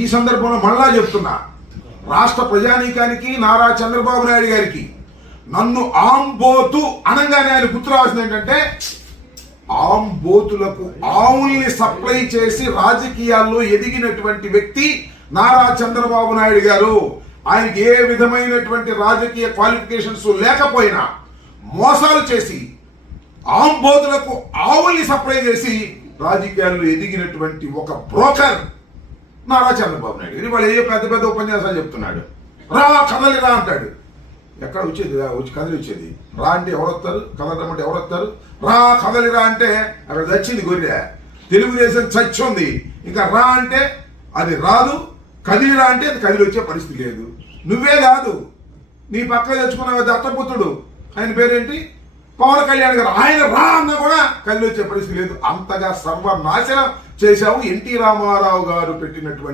ఈ సందర్భంలో మళ్ళా చెప్తున్నా, రాష్ట్ర ప్రజానీకానికి నారా చంద్రబాబు నాయుడు గారికి నన్ను ఆంబోతు అనగానే ఆయన గుర్తు రావాల్సింది ఏంటంటే, ఆంబోతులకు ఆవుల్ని సప్లై చేసి రాజకీయాల్లో ఎదిగినటువంటి వ్యక్తి నారా చంద్రబాబు నాయుడు గారు. ఆయనకి ఏ విధమైనటువంటి రాజకీయ క్వాలిఫికేషన్స్ లేకపోయినా మోసాలు చేసి ఆంబోతులకు ఆవుల్ని సప్లై చేసి రాజకీయాల్లో ఎదిగినటువంటి ఒక బ్రోకర్ నారా చంద్రబాబు నాయుడు గారు. వాళ్ళు ఏ పెద్ద పెద్ద ఉపన్యాసాలు చెప్తున్నాడు. రా కదలి రా అంటాడు. ఎక్కడ వచ్చేది? వచ్చి కదిలి వచ్చేది. రా అంటే ఎవరొస్తారు? కదలమంటే ఎవరొస్తారు? రా కదలి రా అంటే అక్కడ చచ్చింది గొర్రె. తెలుగుదేశం చచ్చింది. ఇంకా రా అంటే అది రాదు, కదిలిరా అంటే అది కదిలి వచ్చే పరిస్థితి లేదు. నువ్వే కాదు, నీ పక్కన తెచ్చుకున్న దత్తపుత్రుడు, ఆయన పేరేంటి, పవన్ కళ్యాణ్ గారు, ఆయన రా అన్నా కూడా కదిలి వచ్చే పరిస్థితి లేదు. అంతగా సర్వనాశనం చేశావు. ఎన్టీ రామారావు గారు పెట్టినటువంటి